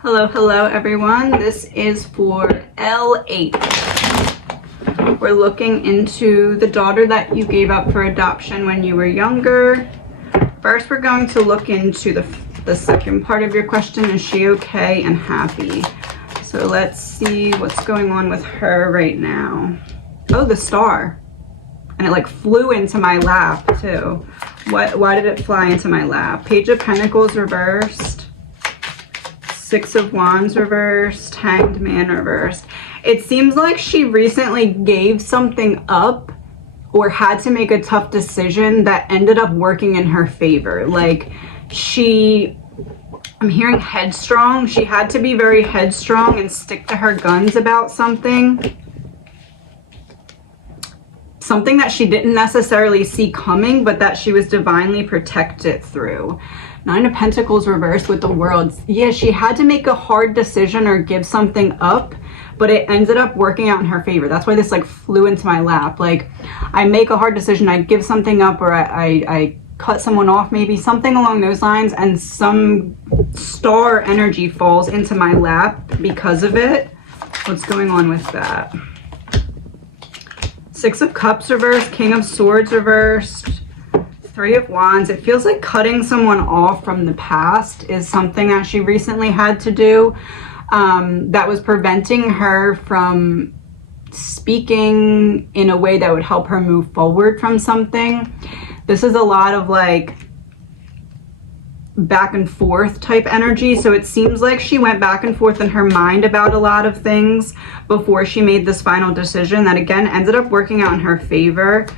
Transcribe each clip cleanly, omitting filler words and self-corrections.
Hello everyone. This is for L8. We're looking into the daughter that you gave up for adoption when you were younger. First, we're going to look into the second part of your question. Is she okay and happy? So let's see what's going on with her right now. Oh, the star. And it like flew into my lap too. Why did it fly into my lap? Page of Pentacles reversed. Six of Wands reversed. Hanged Man reversed. It seems like she recently gave something up or had to make a tough decision that ended up working in her favor. Like I'm hearing headstrong. She had to be very headstrong and stick to her guns about something. Something that she didn't necessarily see coming, but that she was divinely protected through. Nine of Pentacles reversed with the World. Yeah, she had to make a hard decision or give something up, but it ended up working out in her favor. That's why this like flew into my lap. Like, I make a hard decision, I give something up, or I cut someone off, maybe something along those lines, and some star energy falls into my lap because of it. What's going on with that? Six of Cups reversed, King of Swords reversed, Three of Wands. It feels like cutting someone off from the past is something that she recently had to do that was preventing her from speaking in a way that would help her move forward from something. This is a lot of like back and forth type energy, so it seems like she went back and forth in her mind about a lot of things before she made this final decision that again ended up working out in her favor.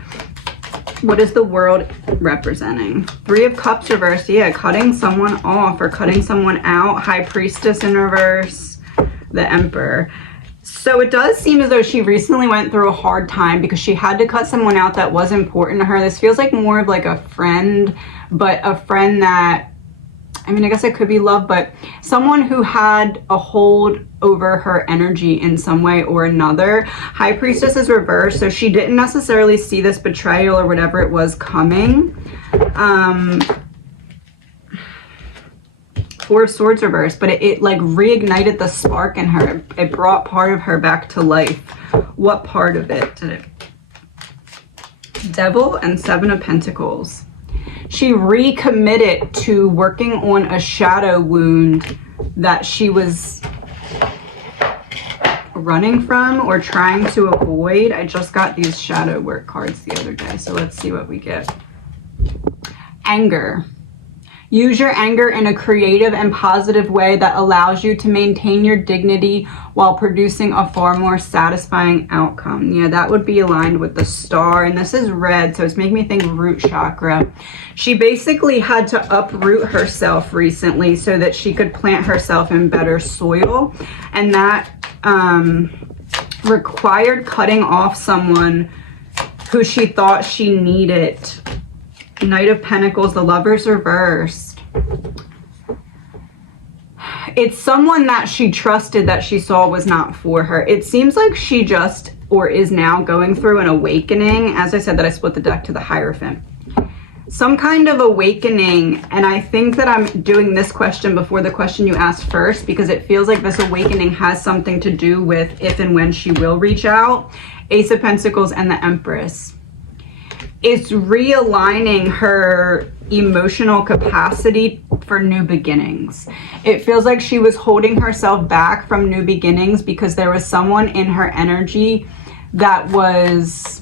What is the World representing? Three of Cups reversed. Yeah, cutting someone off or cutting someone out. High Priestess in reverse. The Emperor. So it does seem as though she recently went through a hard time because she had to cut someone out that was important to her. This feels like more of like a friend, but a friend that, I mean, I guess it could be love, but someone who had a hold over her energy in some way or another. High Priestess is reversed, so she didn't necessarily see this betrayal or whatever it was coming. Four of Swords reversed, but it like reignited the spark in her. It brought part of her back to life. What part of it did it? Devil and Seven of Pentacles. She recommitted to working on a shadow wound that she was running from or trying to avoid. I just got these shadow work cards the other day, so let's see what we get. Anger. Use your anger in a creative and positive way that allows you to maintain your dignity while producing a far more satisfying outcome. Yeah, that would be aligned with the star. And this is red, so it's making me think root chakra. She basically had to uproot herself recently so that she could plant herself in better soil. And that required cutting off someone who she thought she needed. Knight of Pentacles, the Lovers reversed. It's someone that she trusted that she saw was not for her. It seems like she just or is now going through an awakening. As I said, that I split the deck to the Hierophant. Some kind of awakening, and I think that I'm doing this question before the question you asked first because it feels like this awakening has something to do with if and when she will reach out. Ace of Pentacles and the Empress. It's realigning her emotional capacity for new beginnings. It feels like she was holding herself back from new beginnings because there was someone in her energy that was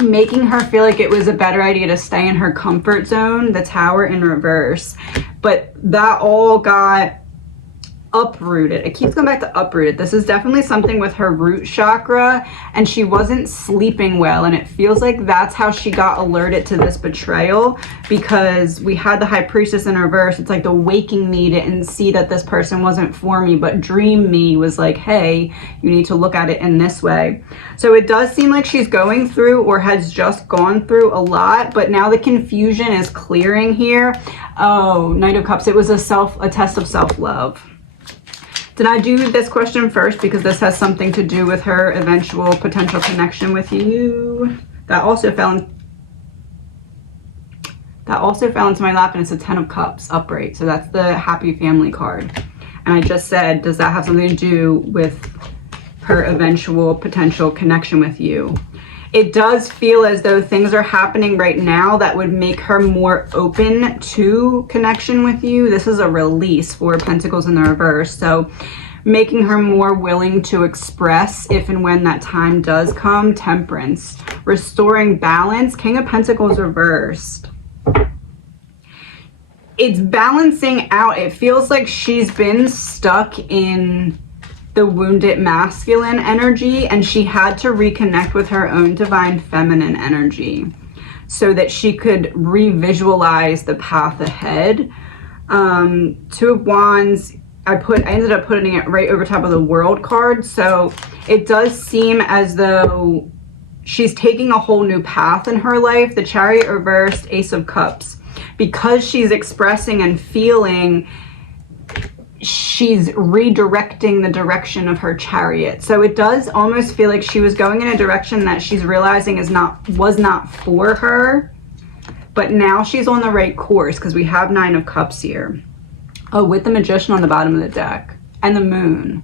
making her feel like it was a better idea to stay in her comfort zone, the Tower in reverse. But that all got uprooted. It keeps going back to uprooted. This is definitely something with her root chakra, and she wasn't sleeping well, and it feels like that's how she got alerted to this betrayal because we had the High Priestess in reverse. It's like the waking me didn't see that this person wasn't for me, but dream me was like, hey, you need to look at it in this way. So it does seem like she's going through or has just gone through a lot, but now the confusion is clearing here. Oh, Knight of Cups. It was a test of self-love. Did I do this question first because this has something to do with her eventual potential connection with you? That also fell into my lap, and it's a Ten of Cups upright. So that's the happy family card. And I just said, does that have something to do with her eventual potential connection with you? It does feel as though things are happening right now that would make her more open to connection with you. This is a release, 4 of Pentacles in the reverse. So making her more willing to express if and when that time does come. Temperance, restoring balance, King of Pentacles reversed. It's balancing out. It feels like she's been stuck in the wounded masculine energy, and she had to reconnect with her own divine feminine energy so that she could revisualize the path ahead. 2 of Wands, I ended up putting it right over top of the World card. So it does seem as though she's taking a whole new path in her life. The Chariot reversed, Ace of Cups. Because she's expressing and feeling, she's redirecting the direction of her Chariot. So it does almost feel like she was going in a direction that she's realizing was not for her, but now she's on the right course, because we have 9 of Cups here. Oh, with the Magician on the bottom of the deck and the Moon.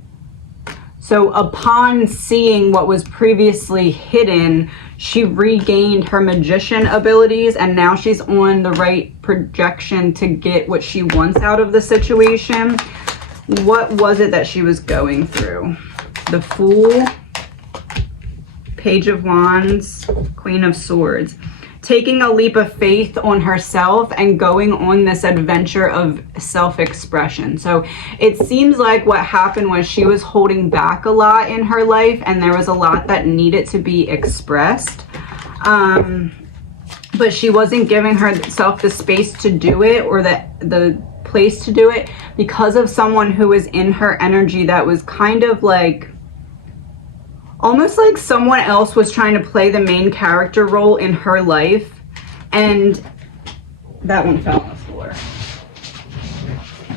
So upon seeing what was previously hidden, she regained her magician abilities, and now she's on the right projection to get what she wants out of the situation. What was it that she was going through? The Fool, Page of Wands, Queen of Swords. Taking a leap of faith on herself and going on this adventure of self-expression. So it seems like what happened was she was holding back a lot in her life, and there was a lot that needed to be expressed. But she wasn't giving herself the space to do it, or the place to do it, because of someone who was in her energy that was kind of like, almost like someone else was trying to play the main character role in her life. And that one fell on the floor.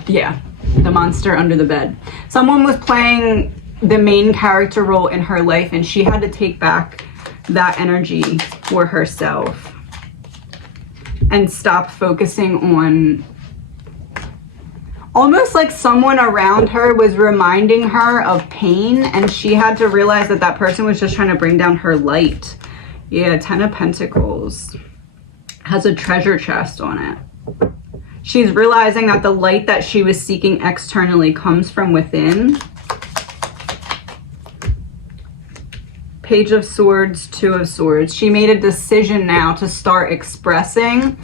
Yeah, the monster under the bed. Someone was playing the main character role in her life, and she had to take back that energy for herself and stop focusing on, almost like someone around her was reminding her of pain, and she had to realize that that person was just trying to bring down her light. Yeah, 10 of Pentacles has a treasure chest on it. She's realizing that the light that she was seeking externally comes from within. Page of Swords, 2 of Swords. She made a decision now to start expressing.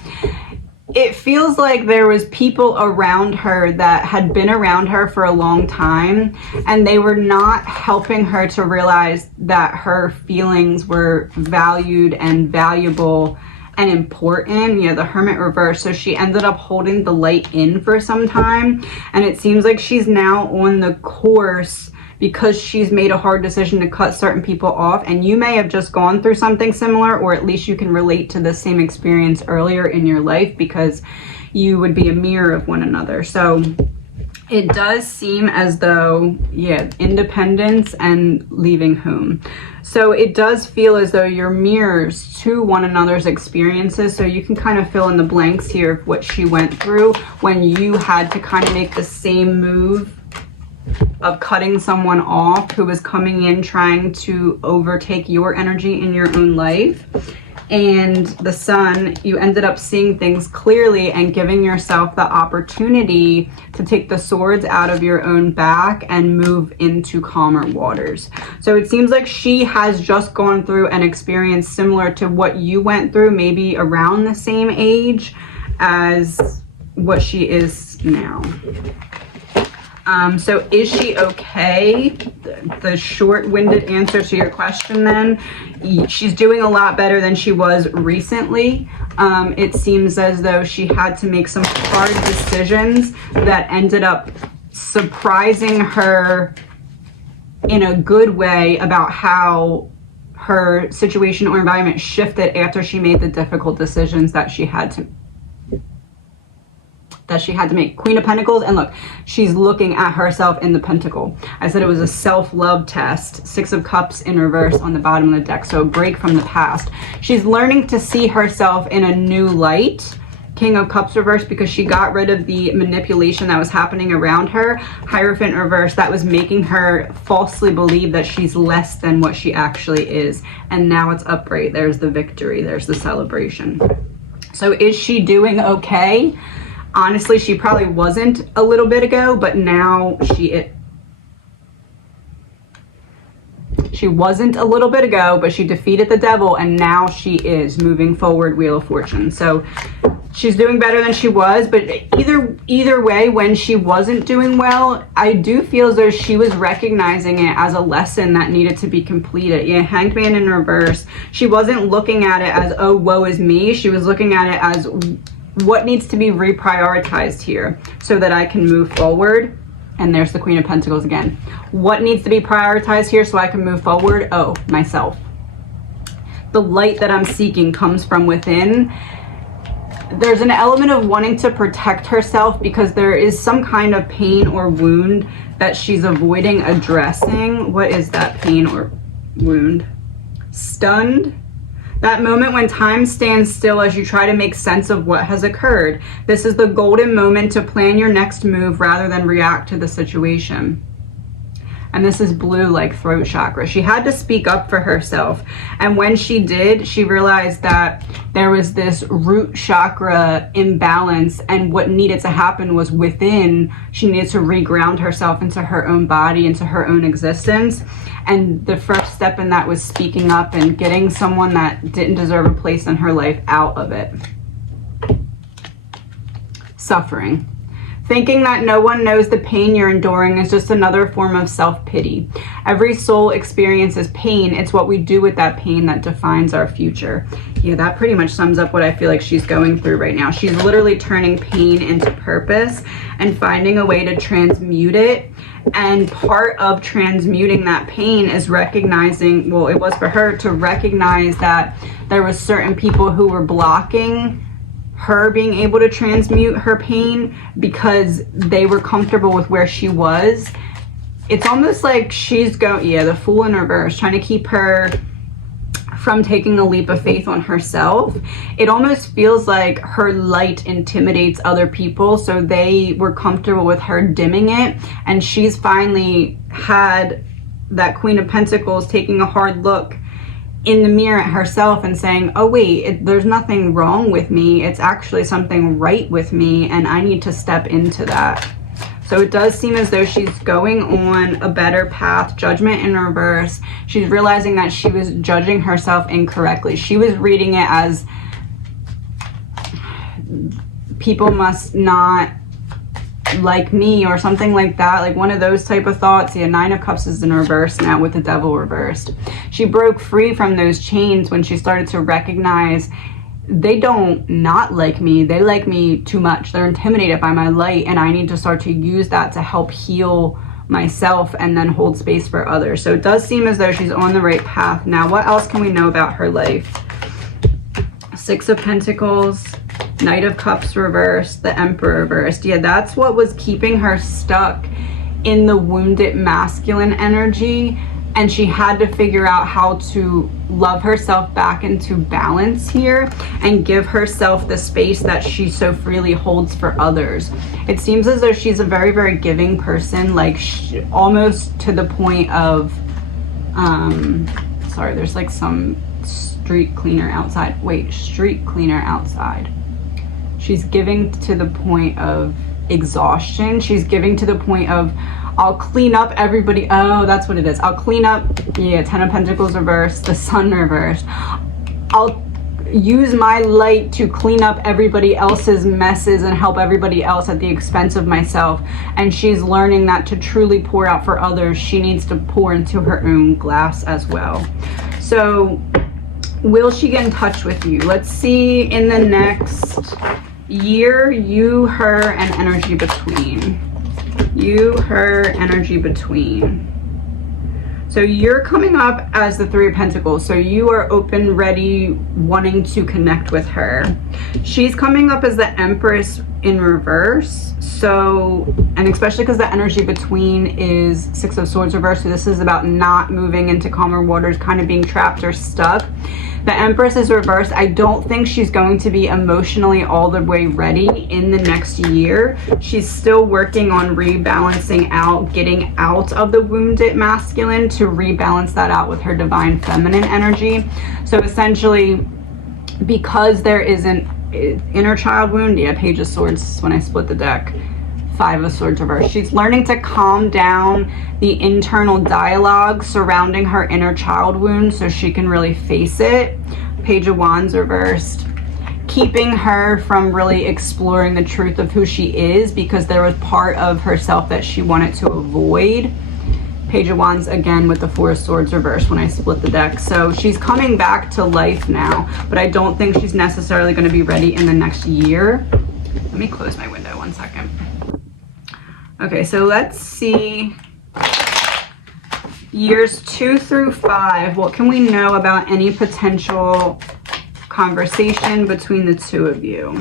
It feels like there was people around her that had been around her for a long time, and they were not helping her to realize that her feelings were valued and valuable and important. Yeah, the Hermit reverse. So she ended up holding the light in for some time, and it seems like she's now on the course, because she's made a hard decision to cut certain people off. And you may have just gone through something similar, or at least you can relate to the same experience earlier in your life, because you would be a mirror of one another. So it does seem as though, yeah, independence and leaving home. So it does feel as though you're mirrors to one another's experiences. So you can kind of fill in the blanks here of what she went through when you had to kind of make the same move of cutting someone off who was coming in trying to overtake your energy in your own life. And the Sun, you ended up seeing things clearly and giving yourself the opportunity to take the swords out of your own back and move into calmer waters. So it seems like she has just gone through an experience similar to what you went through, maybe around the same age as what she is now. So is she okay? The short-winded answer to your question then, she's doing a lot better than she was recently. It seems as though she had to make some hard decisions that ended up surprising her in a good way about how her situation or environment shifted after she made the difficult decisions that she had to make. Queen of Pentacles, and look, she's looking at herself in the Pentacle. I said it was a self-love test. 6 of Cups in reverse on the bottom of the deck, so a break from the past. She's learning to see herself in a new light, King of Cups reversed because she got rid of the manipulation that was happening around her. Hierophant reversed, that was making her falsely believe that she's less than what she actually is. And now it's upright. There's the victory. There's the celebration. So is she doing okay? Honestly, she probably wasn't a little bit ago, but now she wasn't a little bit ago, but she defeated the devil, and now she is moving forward. Wheel of Fortune. So she's doing better than she was, but either way, when she wasn't doing well, I do feel as though she was recognizing it as a lesson that needed to be completed. Yeah, Hanged Man in reverse. She wasn't looking at it as, oh, woe is me. She was looking at it as what needs to be reprioritized here so that I can move forward. And there's the Queen of Pentacles again. What needs to be prioritized here so I can move forward? Oh, myself. The light that I'm seeking comes from within. There's an element of wanting to protect herself because there is some kind of pain or wound that she's avoiding addressing. What is that pain or wound? Stunned. That moment when time stands still as you try to make sense of what has occurred. This is the golden moment to plan your next move rather than react to the situation. And this is blue, like throat chakra. She had to speak up for herself. And when she did, she realized that there was this root chakra imbalance, and what needed to happen was within. She needed to reground herself into her own body, into her own existence. And the first step in that was speaking up and getting someone that didn't deserve a place in her life out of it. Suffering. Thinking that no one knows the pain you're enduring is just another form of self-pity. Every soul experiences pain. It's what we do with that pain that defines our future. Yeah, that pretty much sums up what I feel like she's going through right now. She's literally turning pain into purpose and finding a way to transmute it. And part of transmuting that pain is recognizing, well, it was for her to recognize that there was certain people who were blocking her being able to transmute her pain because they were comfortable with where she was. It's almost like she's going, yeah, the Fool in reverse, trying to keep her from taking a leap of faith on herself. It almost feels like her light intimidates other people, so they were comfortable with her dimming it, and she's finally had that Queen of Pentacles taking a hard look in the mirror at herself and saying, oh wait, there's nothing wrong with me, it's actually something right with me, and I need to step into that. So it does seem as though she's going on a better path. Judgment in reverse. She's realizing that she was judging herself incorrectly. She was reading it as people must not like me or something like that, like one of those type of thoughts. Yeah, Nine of Cups is in reverse now with the Devil reversed. She broke free from those chains when she started to recognize they don't not like me, they like me too much, they're intimidated by my light, and I need to start to use that to help heal myself and then hold space for others. So it does seem as though she's on the right path. Now what else can we know about her life? Six of Pentacles, Knight of Cups reversed, the Emperor reversed. Yeah, that's what was keeping her stuck in the wounded masculine energy, and she had to figure out how to love herself back into balance here and give herself the space that she so freely holds for others. It seems as though she's a very, very giving person, like almost to the point of sorry, there's like some street cleaner outside. Wait, street cleaner outside. She's giving to the point of exhaustion. She's giving to the point of, I'll clean up everybody. Oh, that's what it is. I'll clean up, yeah, Ten of Pentacles reversed, the Sun reversed. I'll use my light to clean up everybody else's messes and help everybody else at the expense of myself. And she's learning that to truly pour out for others, she needs to pour into her own glass as well. So will she get in touch with you? Let's see in the next year, you, her, and energy between. You, her, energy between. So you're coming up as the Three of Pentacles. So you are open, ready, wanting to connect with her. She's coming up as the Empress in reverse. So, and especially because the energy between is Six of Swords reversed, so this is about not moving into calmer waters, kind of being trapped or stuck. The Empress is reversed. I don't think she's going to be emotionally all the way ready in the next year. She's still working on rebalancing out, getting out of the wounded masculine to rebalance that out with her divine feminine energy. So essentially, because there is an inner child wound, yeah, Page of Swords when I split the deck, Five of Swords reversed. She's learning to calm down the internal dialogue surrounding her inner child wound so she can really face it. Page of Wands reversed. Keeping her from really exploring the truth of who she is because there was part of herself that she wanted to avoid. Page of Wands again with the Four of Swords reversed when I split the deck. So she's coming back to life now, but I don't think she's necessarily going to be ready in the next year. Let me close my window 1 second. Okay, so let's see years 2 through 5. What can we know about any potential conversation between the two of you?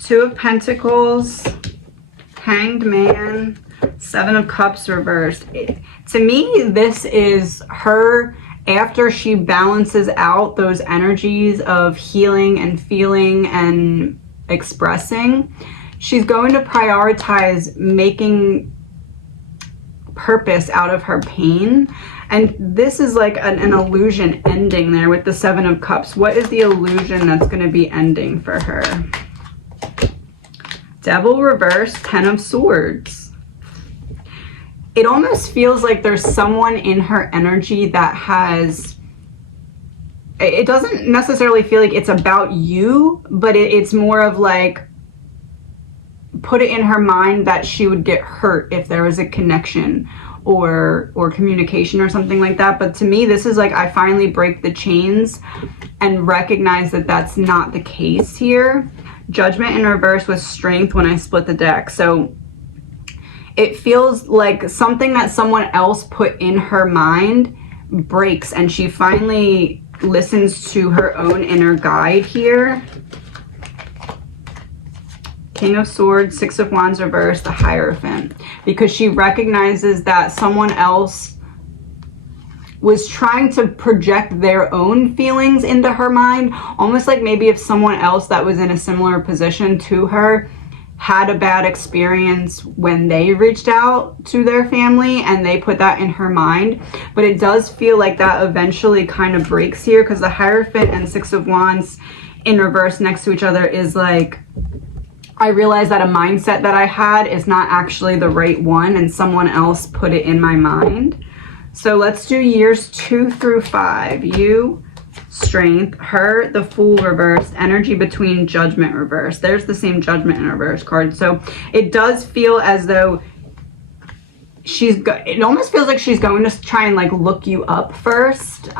Two of Pentacles, Hanged Man, Seven of Cups reversed. To me, this is her after she balances out those energies of healing and feeling and expressing. She's going to prioritize making purpose out of her pain. And this is like an illusion ending there with the Seven of Cups. What is the illusion that's going to be ending for her? Devil reversed, Ten of Swords. It almost feels like there's someone in her energy that has... It doesn't necessarily feel like it's about you, but it's more of like... put it in her mind that she would get hurt if there was a connection or communication or something like that. But to me, this is like I finally break the chains and recognize that that's not the case here. Judgment in reverse with Strength when I split the deck. So it feels like something that someone else put in her mind breaks and she finally listens to her own inner guide here. King of Swords, Six of Wands reversed, the Hierophant, because she recognizes that someone else was trying to project their own feelings into her mind, almost like maybe if someone else that was in a similar position to her had a bad experience when they reached out to their family and they put that in her mind. But it does feel like that eventually kind of breaks here because the Hierophant and Six of Wands in reverse next to each other is like, I realized that a mindset that I had is not actually the right one and someone else put it in my mind. So let's do years 2 through 5. You, Strength, her, the Fool reversed, energy between, Judgment reversed. There's the same Judgment in reverse card. So it does feel as though it almost feels like she's going to try and like look you up first.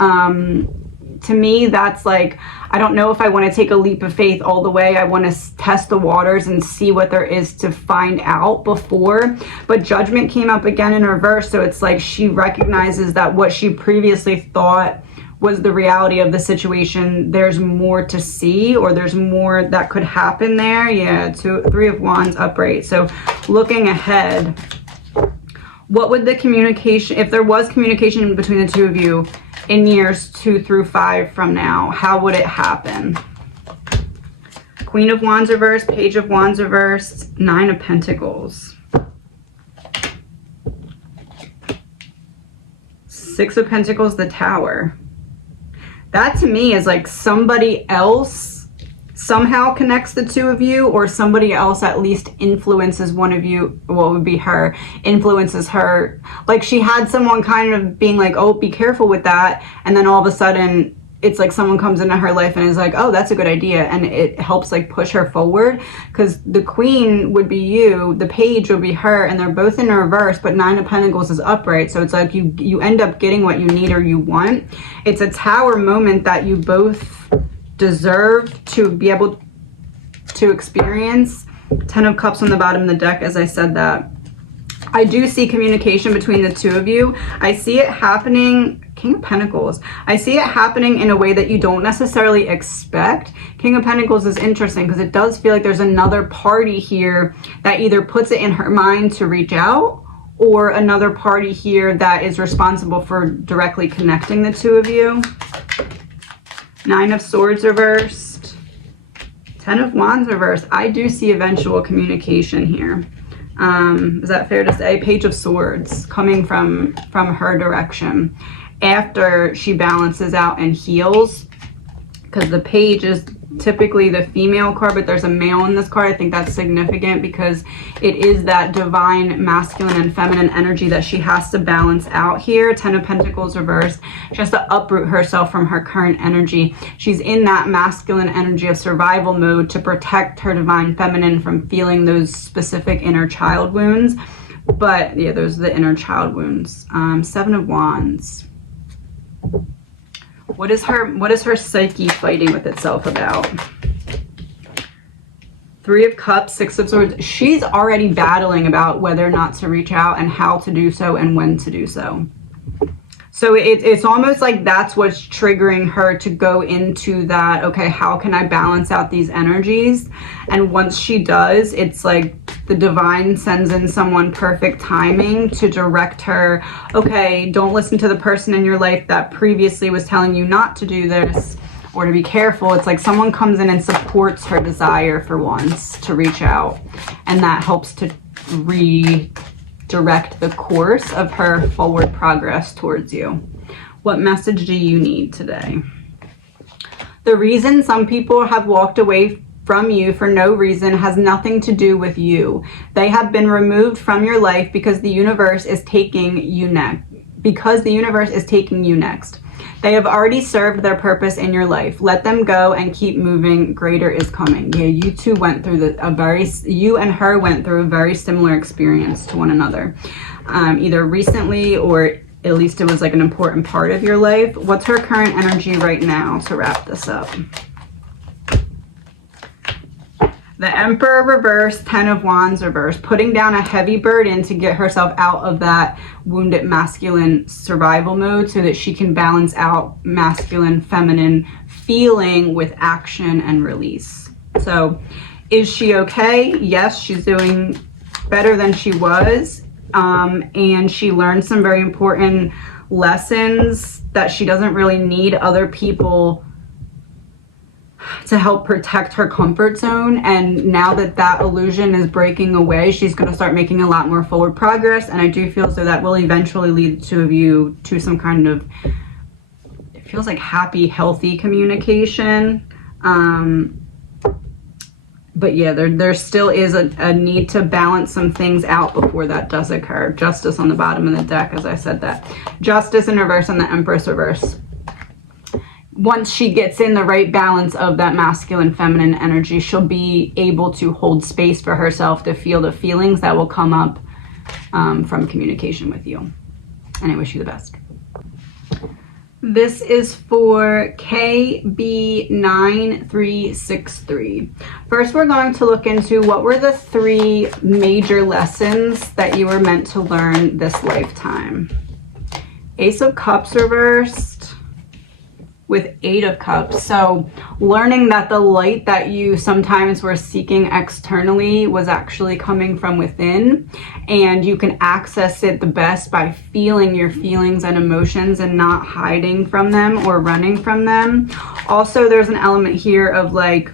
To me, that's like, I don't know if I want to take a leap of faith all the way. I want to test the waters and see what there is to find out before. But Judgment came up again in reverse. So it's like she recognizes that what she previously thought was the reality of the situation, there's more to see, or there's more that could happen there. Yeah, Three of Wands upright. So looking ahead, what would the communication, if there was communication between the two of you, in years 2 through 5 from now, how would it happen? Queen of Wands reversed, Page of Wands reversed, Nine of Pentacles. Six of Pentacles, the Tower. That to me is like somebody else somehow connects the two of you, or somebody else at least influences one of you. What would be her, influences her. Like she had someone kind of being like, oh, be careful with that. And then all of a sudden it's like someone comes into her life and is like, oh, that's a good idea. And it helps like push her forward, because the Queen would be you, the Page would be her, and they're both in reverse, but Nine of Pentacles is upright. So it's like you end up getting what you need or you want. It's a Tower moment that you both deserve to be able to experience. Ten of Cups on the bottom of the deck, as I said that. I do see communication between the two of you. I see it happening, King of Pentacles. I see it happening in a way that you don't necessarily expect. King of Pentacles is interesting because it does feel like there's another party here that either puts it in her mind to reach out, or another party here that is responsible for directly connecting the two of you. Nine of Swords reversed. 10 of Wands reversed. I do see eventual communication here. Is that fair to say? Page of Swords coming from her direction after she balances out and heals, because the page is typically the female card, but there's a male in this card. I think that's significant because it is that divine masculine and feminine energy that she has to balance out here. 10 of Pentacles reversed. She has to uproot herself from her current energy. She's in that masculine energy of survival mode to protect her divine feminine from feeling those specific inner child wounds. But yeah, those are the inner child wounds. 7 of Wands. What is her psyche fighting with itself about? 3 of Cups, 6 of Swords. She's already battling about whether or not to reach out and how to do so and when to do so. So it's almost like that's what's triggering her to go into that, okay, how can I balance out these energies? And once she does, it's like the divine sends in someone perfect timing to direct her, okay, don't listen to the person in your life that previously was telling you not to do this or to be careful. It's like someone comes in and supports her desire for once to reach out, and that helps to redirect the course of her forward progress towards you. What message do you need today? The reason some people have walked away from you for no reason has nothing to do with you. They have been removed from your life because the universe is taking you next. They have already served their purpose in your life. Let them go and keep moving. Greater is coming. Yeah, you two went through you and her went through a very similar experience to one another. Either recently or at least it was like an important part of your life. What's her current energy right now to wrap this up? The Emperor reversed, 10 of Wands reversed, putting down a heavy burden to get herself out of that wounded masculine survival mode so that she can balance out masculine, feminine feeling with action and release. So is she okay? Yes, she's doing better than she was. And she learned some very important lessons that she doesn't really need other people to help protect her comfort zone. And now that that illusion is breaking away, she's going to start making a lot more forward progress. And I do feel so that will eventually lead the two of you to some kind of, it feels like happy, healthy communication. But yeah, there still is a need to balance some things out before that does occur. Justice on the bottom of the deck, as I said that. Justice in reverse and the Empress reverse. Once she gets in the right balance of that masculine feminine energy, she'll be able to hold space for herself to feel the feelings that will come up from communication with you. And I wish you the best. This is for KB9363. First, we're going to look into what were the 3 major lessons that you were meant to learn this lifetime. Ace of Cups reversed with 8 of Cups. So learning that the light that you sometimes were seeking externally was actually coming from within, and you can access it the best by feeling your feelings and emotions and not hiding from them or running from them. Also, there's an element here of like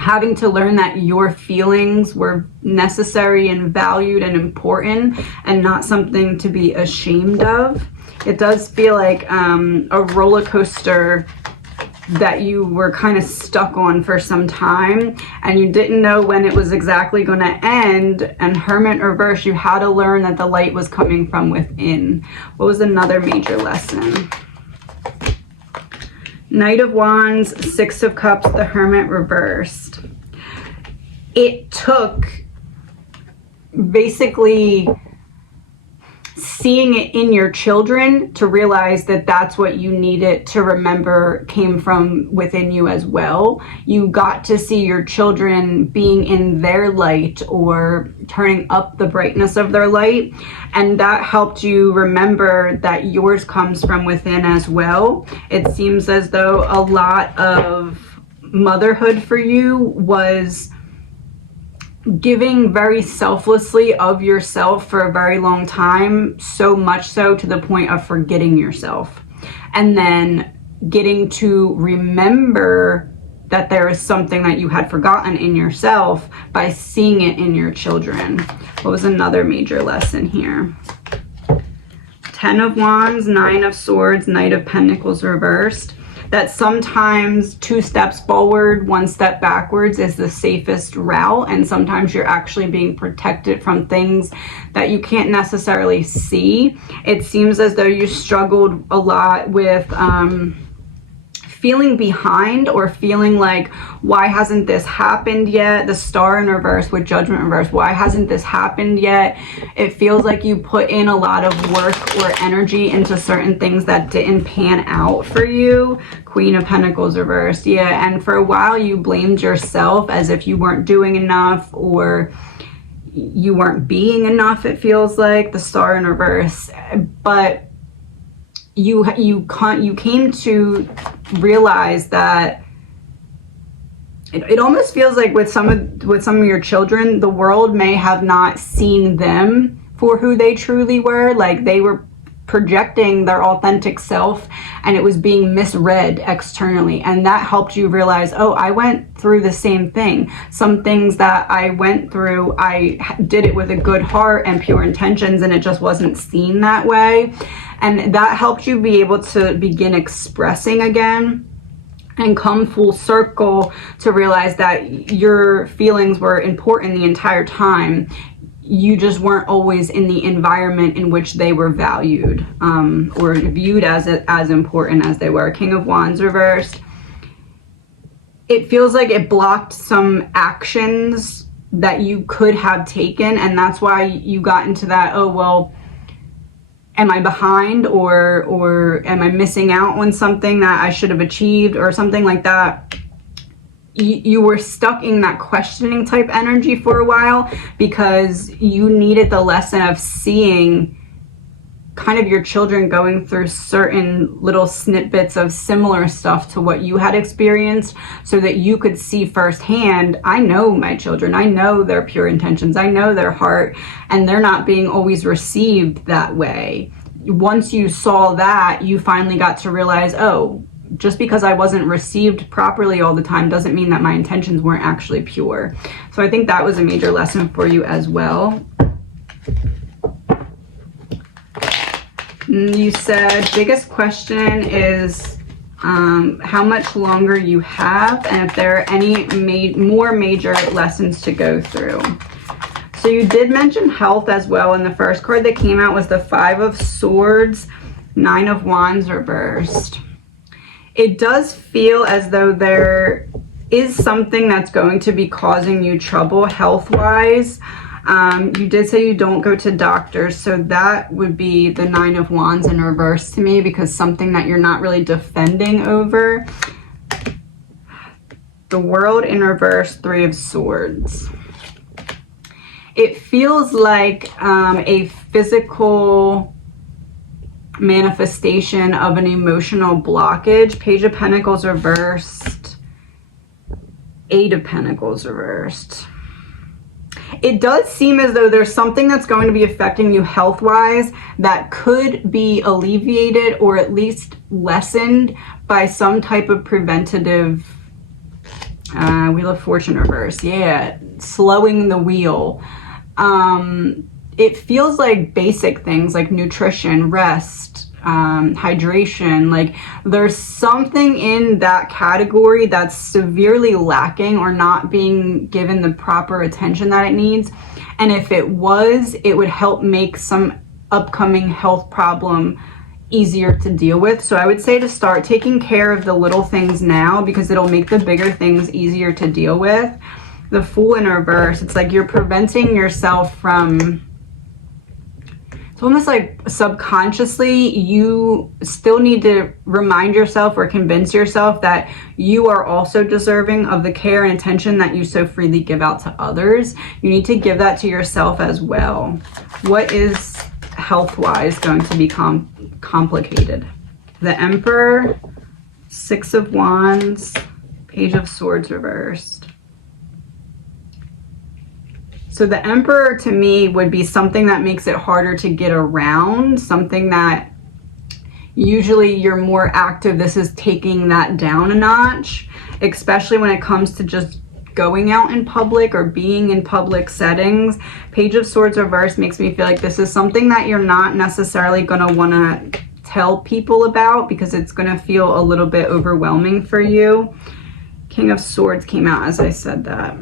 having to learn that your feelings were necessary and valued and important and not something to be ashamed of. It does feel like a roller coaster that you were kind of stuck on for some time and you didn't know when it was exactly going to end. And Hermit reverse, you had to learn that the light was coming from within. What was another major lesson? Knight of Wands, 6 of Cups, the Hermit reversed. It took basically seeing it in your children to realize that that's what you needed to remember came from within you as well. You got to see your children being in their light or turning up the brightness of their light, and that helped you remember that yours comes from within as well. It seems as though a lot of motherhood for you was giving very selflessly of yourself for a very long time, so much so to the point of forgetting yourself, and then getting to remember that there is something that you had forgotten in yourself by seeing it in your children. What was another major lesson here? 10 of Wands, 9 of Swords, Knight of Pentacles reversed. That sometimes 2 steps forward, 1 step backwards is the safest route, and sometimes you're actually being protected from things that you can't necessarily see. It seems as though you struggled a lot with feeling behind, or feeling like, why hasn't this happened yet? The Star in reverse with Judgment reverse. Why hasn't this happened yet? It feels like you put in a lot of work or energy into certain things that didn't pan out for you. Queen of Pentacles reversed. Yeah, and for a while you blamed yourself as if you weren't doing enough or you weren't being enough, it feels like. The Star in reverse. But you came to realize that it almost feels like with some of your children, the world may have not seen them for who they truly were. Like, they were projecting their authentic self and it was being misread externally, and that helped you realize, oh, I went through the same thing. Some things that I went through, I did it with a good heart and pure intentions, and it just wasn't seen that way. And that helped you be able to begin expressing again and come full circle to realize that your feelings were important the entire time. You just weren't always in the environment in which they were valued or viewed as important as they were. King of Wands reversed. It feels like it blocked some actions that you could have taken, and that's why you got into that, oh, well, am I behind, or am I missing out on something that I should have achieved, or something like that. You were stuck in that questioning type energy for a while because you needed the lesson of seeing kind of your children going through certain little snippets of similar stuff to what you had experienced, so that you could see firsthand, I know my children, I know their pure intentions, I know their heart, and they're not being always received that way. Once you saw that, you finally got to realize, oh, just because I wasn't received properly all the time doesn't mean that my intentions weren't actually pure. So I think that was a major lesson for you as well. You said biggest question is how much longer you have, and if there are any more major lessons to go through. So you did mention health as well, and the first card that came out was the 5 of Swords, 9 of Wands reversed. It does feel as though there is something that's going to be causing you trouble health-wise. You did say you don't go to doctors, so that would be the 9 of Wands in reverse to me, because something that you're not really defending over. The World in reverse, 3 of Swords. It feels like a physical manifestation of an emotional blockage. Page of Pentacles reversed, 8 of Pentacles reversed. It does seem as though there's something that's going to be affecting you health-wise that could be alleviated or at least lessened by some type of preventative Wheel of Fortune reverse. Yeah, slowing the wheel. It feels like basic things like nutrition, rest, hydration. Like, there's something in that category that's severely lacking or not being given the proper attention that it needs. And if it was, it would help make some upcoming health problem easier to deal with. So I would say to start taking care of the little things now, because it'll make the bigger things easier to deal with. The Fool in reverse, it's like you're preventing yourself from it's almost like subconsciously you still need to remind yourself or convince yourself that you are also deserving of the care and attention that you so freely give out to others. You need to give that to yourself as well. What is health-wise going to be complicated? The Emperor, Six of Wands, Page of Swords reversed. So the Emperor to me would be something that makes it harder to get around, something that usually you're more active. This is taking that down a notch, especially when it comes to just going out in public or being in public settings. Page of Swords reverse makes me feel like this is something that you're not necessarily going to want to tell people about because it's going to feel a little bit overwhelming for you. King of Swords came out as I said that.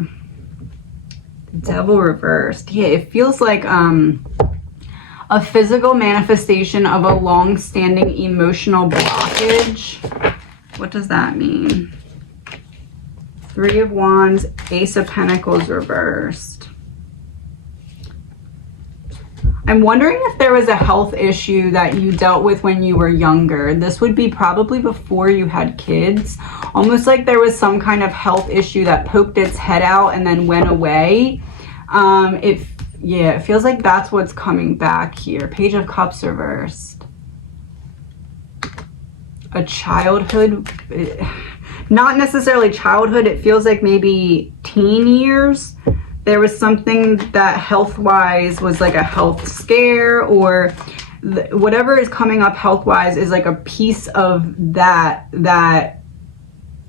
Devil reversed. Yeah, it feels like a physical manifestation of a long-standing emotional blockage. What does that mean? Three of Wands, Ace of Pentacles reversed. I'm wondering if there was a health issue that you dealt with when you were younger. This would be probably before you had kids. Almost like there was some kind of health issue that poked its head out and then went away. It feels like that's what's coming back here. Page of Cups reversed. A childhood, not necessarily childhood. It feels like maybe teen years. There was something that health-wise was like a health scare, or whatever is coming up health-wise is like a piece of that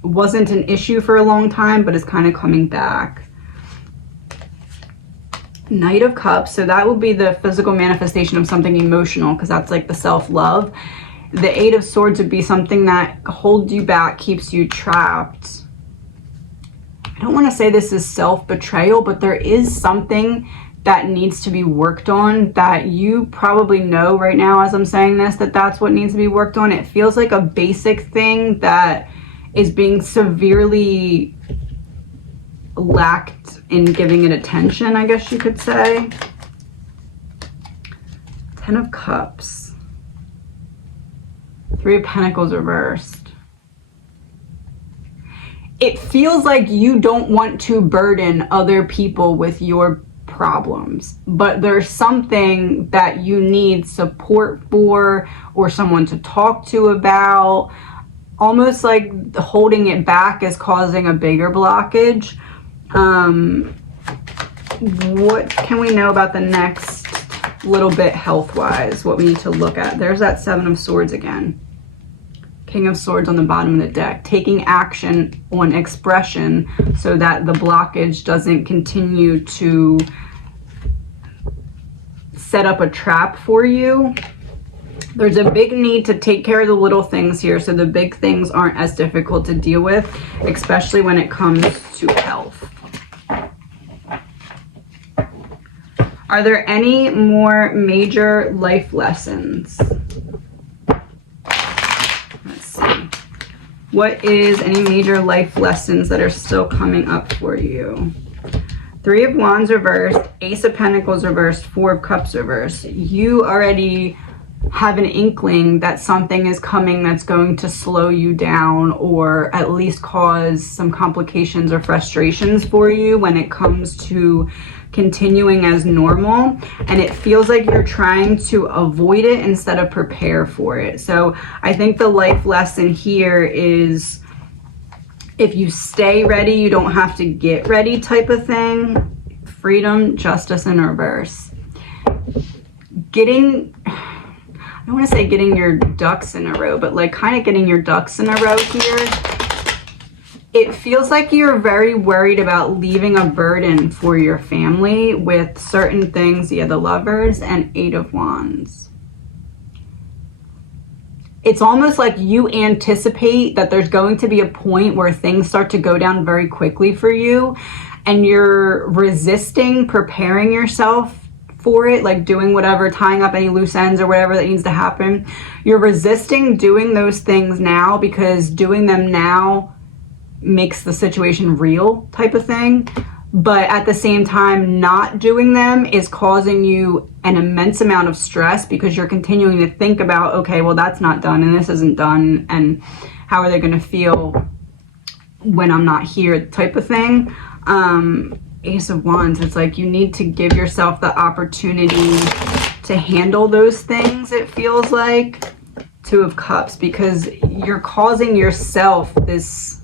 wasn't an issue for a long time, but is kind of coming back. Knight of Cups, so that would be the physical manifestation of something emotional, because that's like the self-love. The Eight of Swords would be something that holds you back, keeps you trapped. I don't want to say this is self-betrayal, but there is something that needs to be worked on that you probably know right now as I'm saying this, that's what needs to be worked on. It feels like a basic thing that is being severely lacked in giving it attention, I guess you could say. Ten of Cups. Three of Pentacles reversed. It feels like you don't want to burden other people with your problems, but there's something that you need support for or someone to talk to about. Almost like holding it back is causing a bigger blockage. What can we know about the next little bit health-wise? What we need to look at? There's that Seven of Swords again. King of Swords on the bottom of the deck. Taking action on expression so that the blockage doesn't continue to set up a trap for you. There's a big need to take care of the little things here so the big things aren't as difficult to deal with, especially when it comes to health. Are there any more major life lessons? Let's see. What is any major life lessons that are still coming up for you? Three of Wands reversed, Ace of Pentacles reversed, Four of Cups reversed. You already have an inkling that something is coming that's going to slow you down or at least cause some complications or frustrations for you when it comes to continuing as normal, and it feels like you're trying to avoid it instead of prepare for it. So I think the life lesson here is if you stay ready, you don't have to get ready type of thing. Freedom, Justice in reverse. I don't want to say getting your ducks in a row, but like kind of getting your ducks in a row here. It feels like you're very worried about leaving a burden for your family with certain things. Yeah, the Lovers and Eight of Wands. It's almost like you anticipate that there's going to be a point where things start to go down very quickly for you, and you're resisting preparing yourself for it, like doing whatever, tying up any loose ends or whatever that needs to happen. You're resisting doing those things now because doing them now makes the situation real type of thing. But at the same time, not doing them is causing you an immense amount of stress because you're continuing to think about, okay, well, that's not done and this isn't done, and how are they going to feel when I'm not here, type of thing. Ace of Wands, it's like you need to give yourself the opportunity to handle those things, it feels like. Two of Cups, because you're causing yourself this...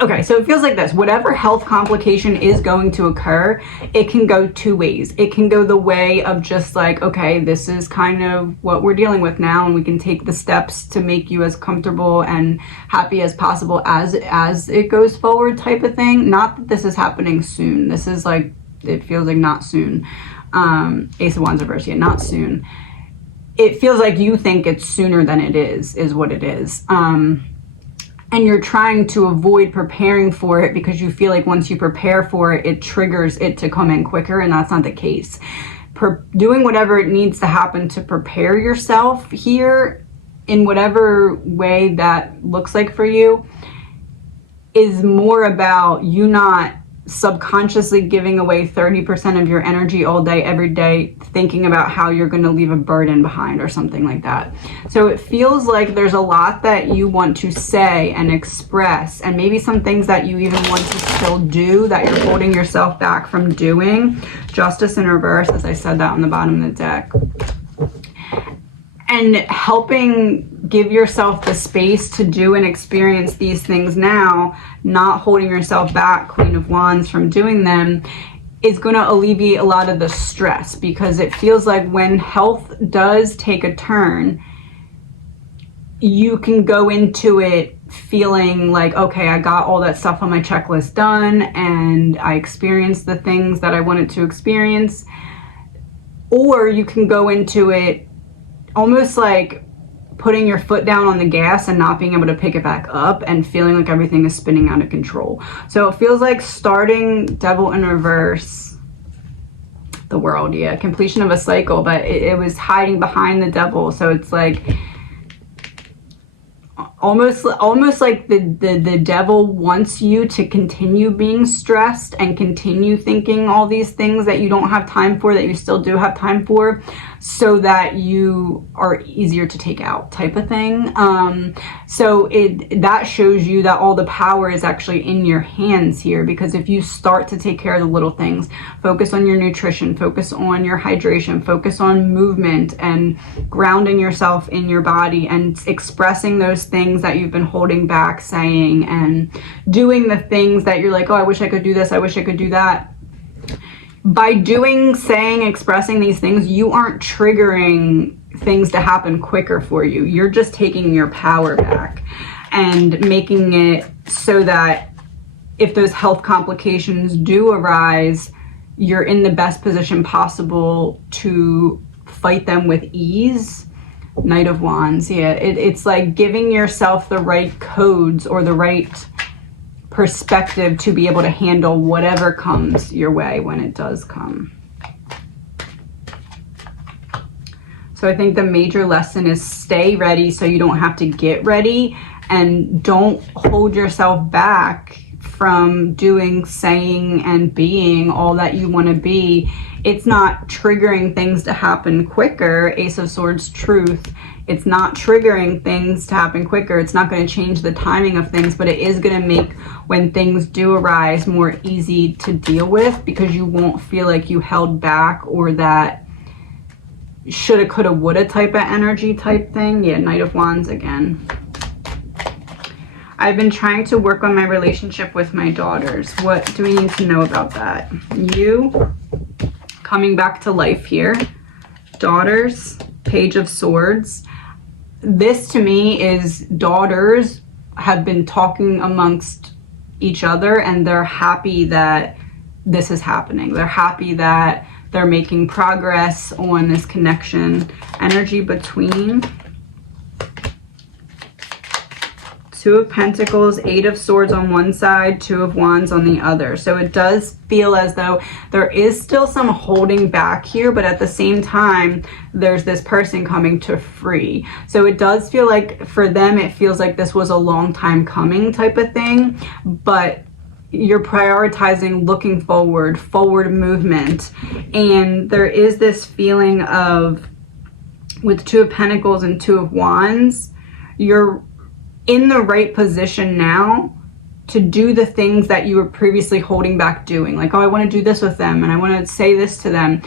Okay, so it feels like this. Whatever health complication is going to occur, it can go two ways. It can go the way of just like, okay, this is kind of what we're dealing with now, and we can take the steps to make you as comfortable and happy as possible as it goes forward, type of thing. Not that this is happening soon. This is like, it feels like not soon. Ace of Wands reverse, yeah, not soon. It feels like you think it's sooner than it is what it is. And you're trying to avoid preparing for it because you feel like once you prepare for it, it triggers it to come in quicker, and that's not the case. Doing whatever it needs to happen to prepare yourself here in whatever way that looks like for you is more about you not subconsciously giving away 30% of your energy all day, every day, thinking about how you're going to leave a burden behind or something like that. So it feels like there's a lot that you want to say and express, and maybe some things that you even want to still do that you're holding yourself back from doing. Justice in reverse, as I said that on the bottom of the deck. And helping give yourself the space to do and experience these things now, not holding yourself back, Queen of Wands, from doing them, is going to alleviate a lot of the stress, because it feels like when health does take a turn, you can go into it feeling like, okay, I got all that stuff on my checklist done and I experienced the things that I wanted to experience. Or you can go into it almost like putting your foot down on the gas and not being able to pick it back up and feeling like everything is spinning out of control. So it feels like starting Devil in reverse, the World, yeah, completion of a cycle, but it was hiding behind the Devil. So it's like almost like the Devil wants you to continue being stressed and continue thinking all these things that you don't have time for, that you still do have time for, so that you are easier to take out, type of thing. So that shows you that all the power is actually in your hands here, because if you start to take care of the little things, focus on your nutrition, focus on your hydration, focus on movement and grounding yourself in your body and expressing those things that you've been holding back, saying and doing the things that you're like, oh, I wish I could do this, I wish I could do that. By doing, saying, expressing these things, you aren't triggering things to happen quicker for you. You're just taking your power back and making it so that if those health complications do arise, you're in the best position possible to fight them with ease. Knight of Wands, yeah, it's like giving yourself the right codes or the right perspective to be able to handle whatever comes your way when it does come. So I think the major lesson is stay ready so you don't have to get ready, and don't hold yourself back from doing, saying, and being all that you want to be. It's not triggering things to happen quicker. Ace of Swords, truth. It's not triggering things to happen quicker. It's not going to change the timing of things, but it is going to make when things do arise more easy to deal with, because you won't feel like you held back or that shoulda, coulda, woulda type of energy type thing. Yeah, Knight of Wands again. I've been trying to work on my relationship with my daughters. What do we need to know about that? You coming back to life here. Daughters, Page of Swords. This to me is daughters have been talking amongst each other, and they're happy that this is happening. They're happy that they're making progress on this connection. Energy between. Two of Pentacles, Eight of Swords on one side, Two of Wands on the other. So it does feel as though there is still some holding back here, but at the same time, there's this person coming to free. So it does feel like for them, it feels like this was a long time coming type of thing, but you're prioritizing looking forward movement. And there is this feeling of, with Two of Pentacles and Two of Wands, you're in the right position now to do the things that you were previously holding back doing. Like, oh, I want to do this with them and I want to say this to them.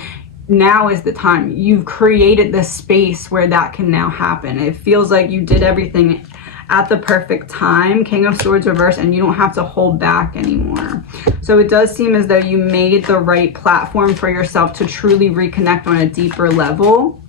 Now is the time. You've created this space where that can now happen. It feels like you did everything at the perfect time. King of Swords reverse, and you don't have to hold back anymore. So it does seem as though you made the right platform for yourself to truly reconnect on a deeper level.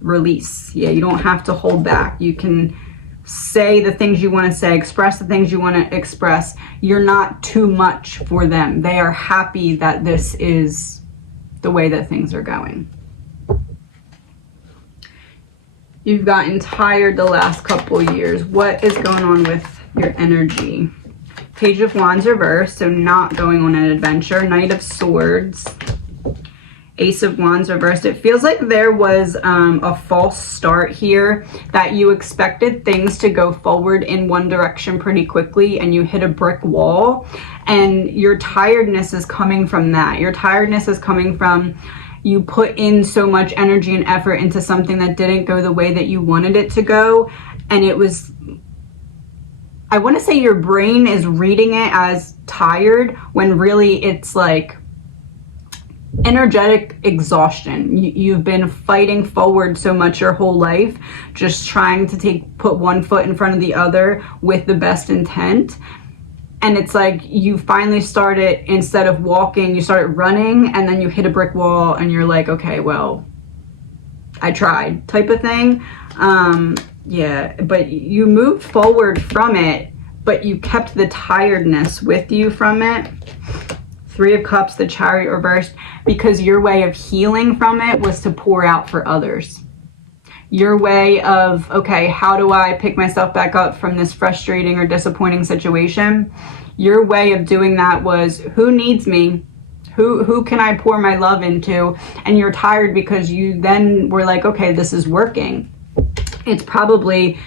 Release. Yeah, you don't have to hold back. You can say the things you want to say, express the things you want to express. You're not too much for them. They are happy that this is the way that things are going. You've gotten tired the last couple years. What is going on with your energy? Page of Wands reversed, so not going on an adventure. Knight of Swords. Ace of Wands reversed. It feels like there was a false start here, that you expected things to go forward in one direction pretty quickly and you hit a brick wall, and your tiredness is coming from that. Your tiredness is coming from you put in so much energy and effort into something that didn't go the way that you wanted it to go, and it was, I want to say your brain is reading it as tired when really it's like energetic exhaustion. You've been fighting forward so much your whole life, just trying to put one foot in front of the other with the best intent. And it's like you finally started, instead of walking, you started running, and then you hit a brick wall and you're like, okay, well, I tried, type of thing. Yeah, but you moved forward from it, but you kept the tiredness with you from it. Three of Cups, the Chariot reversed, because your way of healing from it was to pour out for others. Your way of, okay, how do I pick myself back up from this frustrating or disappointing situation? Your way of doing that was, who needs me? Who can I pour my love into? And you're tired because you then were like, okay, this is working. It's probably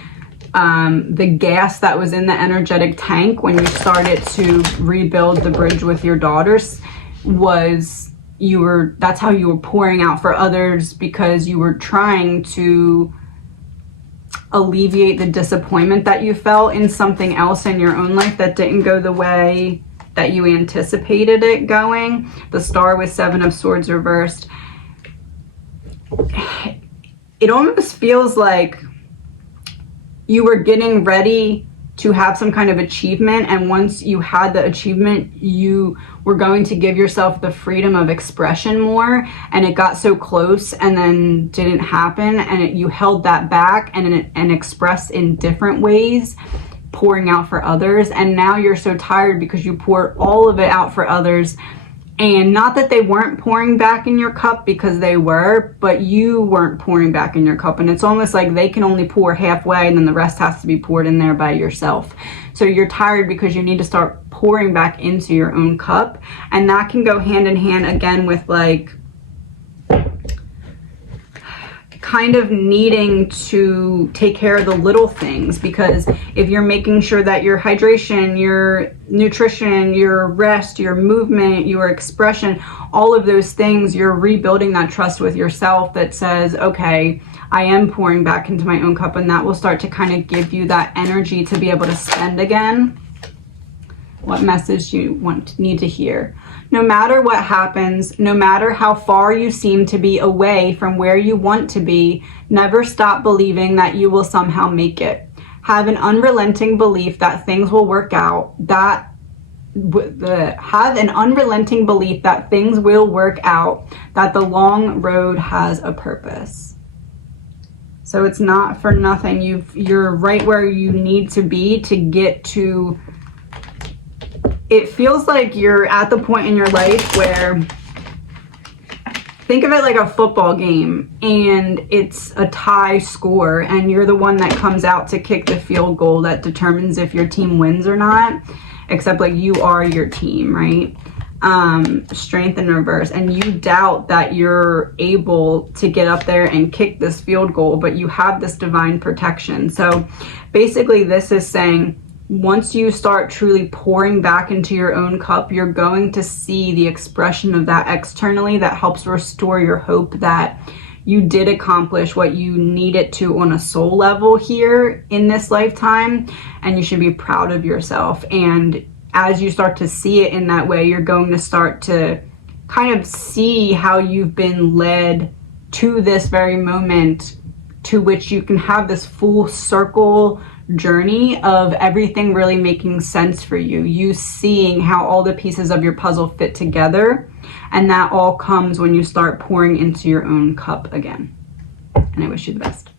the gas that was in the energetic tank when you started to rebuild the bridge with your daughters, was that's how you were pouring out for others, because you were trying to alleviate the disappointment that you felt in something else in your own life that didn't go the way that you anticipated it going. The Star with Seven of Swords reversed. It almost feels like you were getting ready to have some kind of achievement, and once you had the achievement, you were going to give yourself the freedom of expression more, and it got so close and then didn't happen, and you held that back and expressed in different ways, pouring out for others. And now you're so tired because you poured all of it out for others, and not that they weren't pouring back in your cup, because they were, but you weren't pouring back in your cup. And it's almost like they can only pour halfway, and then the rest has to be poured in there by yourself. So you're tired because you need to start pouring back into your own cup. And that can go hand in hand again with like kind of needing to take care of the little things, because if you're making sure that your hydration, your nutrition, your rest, your movement, your expression, all of those things, you're rebuilding that trust with yourself that says, okay, I am pouring back into my own cup, and that will start to kind of give you that energy to be able to spend again. What message you need to hear? No matter what happens, no matter how far you seem to be away from where you want to be, never stop believing that you will somehow make it. Have an unrelenting belief that things will work out. Have an unrelenting belief that things will work out, that the long road has a purpose. So it's not for nothing. You're right where you need to be to get to. It feels like you're at the point in your life where, think of it like a football game, and it's a tie score, and you're the one that comes out to kick the field goal that determines if your team wins or not, except like you are your team, right? Strength in reverse, and you doubt that you're able to get up there and kick this field goal, but you have this divine protection. So basically this is saying, once you start truly pouring back into your own cup, you're going to see the expression of that externally that helps restore your hope that you did accomplish what you needed to on a soul level here in this lifetime, and you should be proud of yourself. And as you start to see it in that way, you're going to start to kind of see how you've been led to this very moment, to which you can have this full circle journey of everything really making sense for you. You seeing how all the pieces of your puzzle fit together. And that all comes when you start pouring into your own cup again. And I wish you the best.